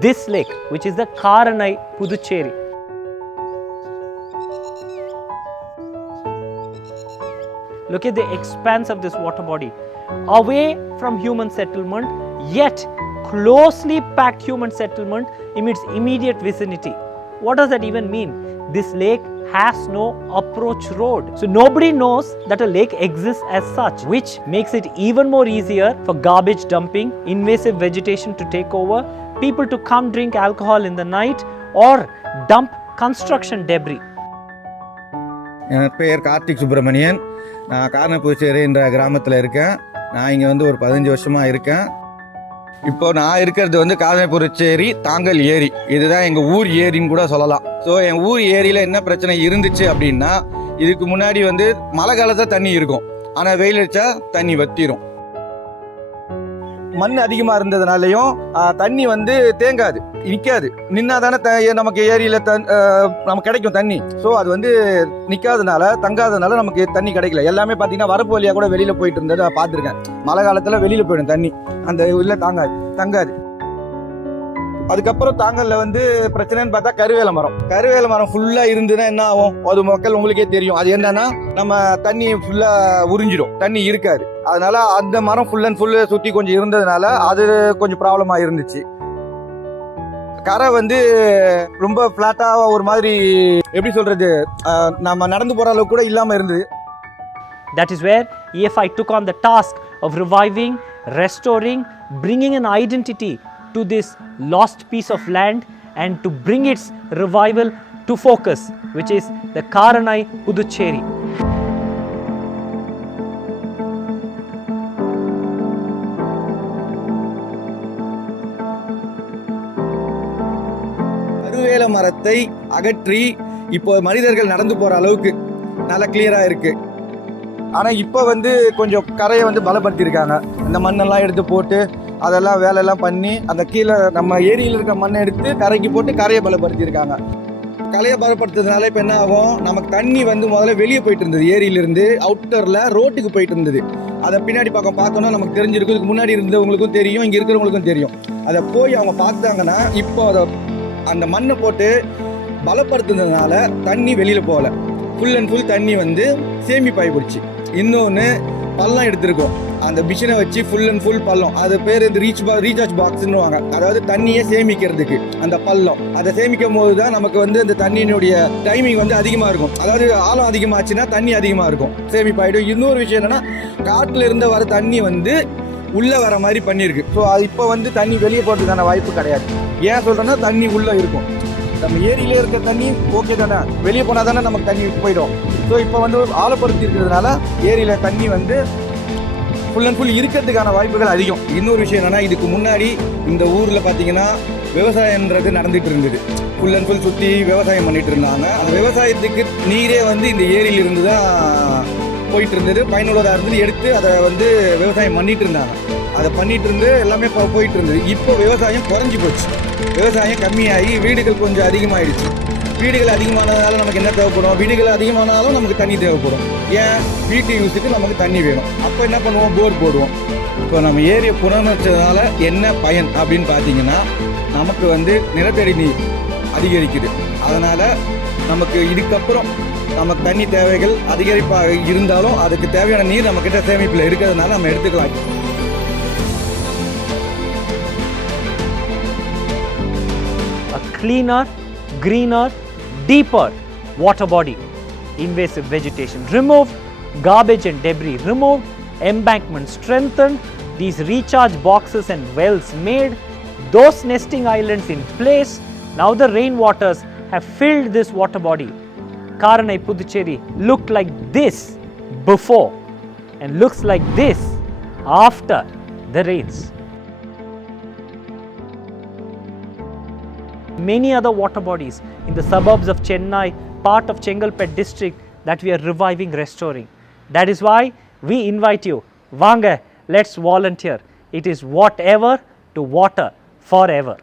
this lake, which is the Karanai Puducherry. Look at the expanse of this water body, away from human settlement, yet closely packed human settlement in its immediate vicinity. What does that even mean? This lake has no approach road. So nobody knows that a lake exists as such, which makes it even more easier for garbage dumping, invasive vegetation to take over, people to come drink alcohol in the night or dump construction debris. என் பேர் கார்த்திக் சுப்பிரமணியன். நான் காரணப்புதுச்சேரி என்ற கிராமத்தில் இருக்கேன். நான் இங்கே வந்து ஒரு 15 வருஷமாக இருக்கேன். இப்போ நான் இருக்கிறது வந்து காரணப்புதுச்சேரி தாங்கல் ஏரி. இதுதான் எங்கள் ஊர் ஏரின்னு கூட சொல்லலாம். ஸோ என் ஊர் ஏரியில் என்ன பிரச்சனை இருந்துச்சு அப்படின்னா, இதுக்கு முன்னாடி வந்து மழை காலத்தில் தண்ணி இருக்கும், ஆனால் வெயில் அடித்தா தண்ணி வத்திரும். மண் அதிகமாக இருந்ததுனாலையும் தண்ணி வந்து தேங்காது, நிற்காது. நின்னா தானே நமக்கு ஏரியில் நமக்கு கிடைக்கும் தண்ணி. ஸோ அது வந்து நிற்காதனால, தங்காதனால நமக்கு தண்ணி கிடைக்கல. எல்லாமே பார்த்தீங்கன்னா வரப்பு வழியாக கூட வெளியில் போயிட்டு இருந்தது நான் பார்த்துருக்கேன். மழை காலத்தில் வெளியில் போயிடும் தண்ணி, அந்த இதில் தங்காது. அதுக்கப்புறம் தாங்கல்ல வந்து பிரச்சனைன்னு பார்த்தா கருவேல மரம் ஃபுல்லாக இருந்ததுன்னா என்ன ஆகும்? அது மக்கள் உங்களுக்கே தெரியும். அது என்னன்னா, நம்ம தண்ணி ஃபுல்லாக உறிஞ்சிடும், தண்ணி இருக்காது. அதனால அந்த மரம் ஃபுல் அண்ட் ஃபுல்லு சுற்றி கொஞ்சம் இருந்ததுனால அது கொஞ்சம் ப்ராப்ளமாக இருந்துச்சு. கரை வந்து ரொம்ப ஃப்ளாட்டாக ஒரு மாதிரி, எப்படி சொல்றது, நம்ம நடந்து போகிற அளவுக்கு கூட இல்லாமல் இருந்தது. That is where EFI took on the task of reviving, restoring, bringing an identity to this lost piece of land and to bring its revival to focus, which is the Karanai Puducherry. கருவேல மரத்தை அகற்றி இப்போ மனிதர்கள் நடந்து போற அளவுக்கு நல்லா கிளியரா இருக்கு. ஆனா இப்போ வந்து கொஞ்சம் கரையை வந்து பலப்படுத்தியிருக்காங்க. இந்த மண்ணெல்லாம் எடுத்து போட்டு அதெல்லாம் வேலையெல்லாம் பண்ணி அந்த கீழே நம்ம ஏரியில் இருக்க மண்ணை எடுத்து கரைக்கு போட்டு கரையை பலப்படுத்தியிருக்காங்க. கரையை பலப்படுத்துறதுனால இப்போ என்ன ஆகும், நமக்கு தண்ணி வந்து முதல்ல வெளியே போயிட்டு இருந்தது, ஏரியிலிருந்து அவுட்டரில் ரோட்டுக்கு போயிட்டு இருந்தது. அதை பின்னாடி பக்கம் பார்த்தோன்னா நமக்கு தெரிஞ்சிருக்கும். இதுக்கு முன்னாடி இருந்தவங்களுக்கும் தெரியும், இங்கே இருக்கிறவங்களுக்கும் தெரியும். அதை போய் அவங்க பார்த்தாங்கன்னா இப்போ அதை அந்த மண்ணை போட்டு பலப்படுத்துனதுனால தண்ணி வெளியில் போகல, ஃபுல் அண்ட் ஃபுல் தண்ணி வந்து சேமிப்பாகி போச்சு. இன்னொன்று பள்ளம் எடுத்திருக்கோம், அந்த மிஷினை வச்சு ஃபுல் அண்ட் ஃபுல் பள்ளம், அது பேர் இந்த ரீசார்ஜ் பாக்ஸ்ன்னுவாங்க. அதாவது தண்ணியை சேமிக்கிறதுக்கு அந்த பள்ளம், அதை சேமிக்கும் போது தான் நமக்கு வந்து அந்த தண்ணியினுடைய டைமிங் வந்து அதிகமாக இருக்கும். அதாவது ஆழம் அதிகமாச்சுன்னா தண்ணி அதிகமாக இருக்கும், சேமிப்பாயிடும். இன்னொரு விஷயம் என்னன்னா, காட்டில் இருந்து வர தண்ணி வந்து உள்ளே வர மாதிரி பண்ணியிருக்கு. ஸோ அது இப்போ வந்து தண்ணி வெளியே போகிறதுக்கான வாய்ப்பு கிடையாது. ஏன் சொல்கிறேன்னா, தண்ணி உள்ளே இருக்கும். நம்ம ஏரியிலே இருக்க தண்ணி ஓகே தானே, வெளியே போனால் தானே நமக்கு தண்ணி போயிடும். ஸோ இப்போ வந்து ஆழப்படுத்தி இருக்கிறதுனால ஏரியில் தண்ணி வந்து ஃபுல் அண்ட் ஃபுல் இருக்கிறதுக்கான வாய்ப்புகள் அதிகம். இன்னொரு விஷயம் என்னென்னா, இதுக்கு முன்னாடி இந்த ஊரில் பார்த்தீங்கன்னா விவசாயன்றது நடந்துகிட்டு இருந்தது. ஃபுல் அண்ட் ஃபுல் சுற்றி விவசாயம் பண்ணிகிட்டு இருந்தாங்க. அந்த விவசாயத்துக்கு நீரே வந்து இந்த ஏரியிலிருந்து தான் போயிட்டு இருந்தது, பயனுள்ளதாக இருந்தது. எடுத்து அதை வந்து விவசாயம் பண்ணிகிட்டு இருந்தாங்க. அதை பண்ணிகிட்டு இருந்து எல்லாமே போயிட்டு இருந்தது. இப்போ விவசாயம் குறைஞ்சி போச்சு, விவசாயம் கம்மியாகி வீடுகள் கொஞ்சம் அதிகமாகிடுச்சு. வீடுகள் அதிகமானதால நமக்கு என்ன தேவைப்படும்? வீடுகள் அதிகமானாலும் நமக்கு தண்ணி தேவைப்படும். ஏன்? வீட்டு யூஸுக்கு நமக்கு தண்ணி வேணும். அப்போ என்ன பண்ணுவோம்? போர் போடுவோம். இப்போ நம்ம ஏரியை புனரமைச்சதுனால என்ன பயன் அப்படின்னு பார்த்தீங்கன்னா, நமக்கு வந்து நிலத்தடி நீர் அதிகரிக்குது. அதனால் நமக்கு இதுக்கப்புறம் நமக்கு தண்ணி தேவைகள் அதிகரிப்பாக இருந்தாலும் அதுக்கு தேவையான நீர் நம்மக்கிட்ட சேமிப்பில் இருக்கிறதுனால நம்ம எடுத்துக்கலாம். A cleaner, greener, deeper water body, invasive vegetation removed, garbage and debris removed, embankments strengthened, these recharge boxes and wells made, those nesting islands in place. Now the rainwaters have filled this water body. Karanai Puducherry looked like this before and looks like this after the rains. Many other water bodies in the suburbs of Chennai, part of Chengalpet district, that we are reviving, restoring. That is why we invite you, Vanga, let's volunteer. It is whatever to water forever.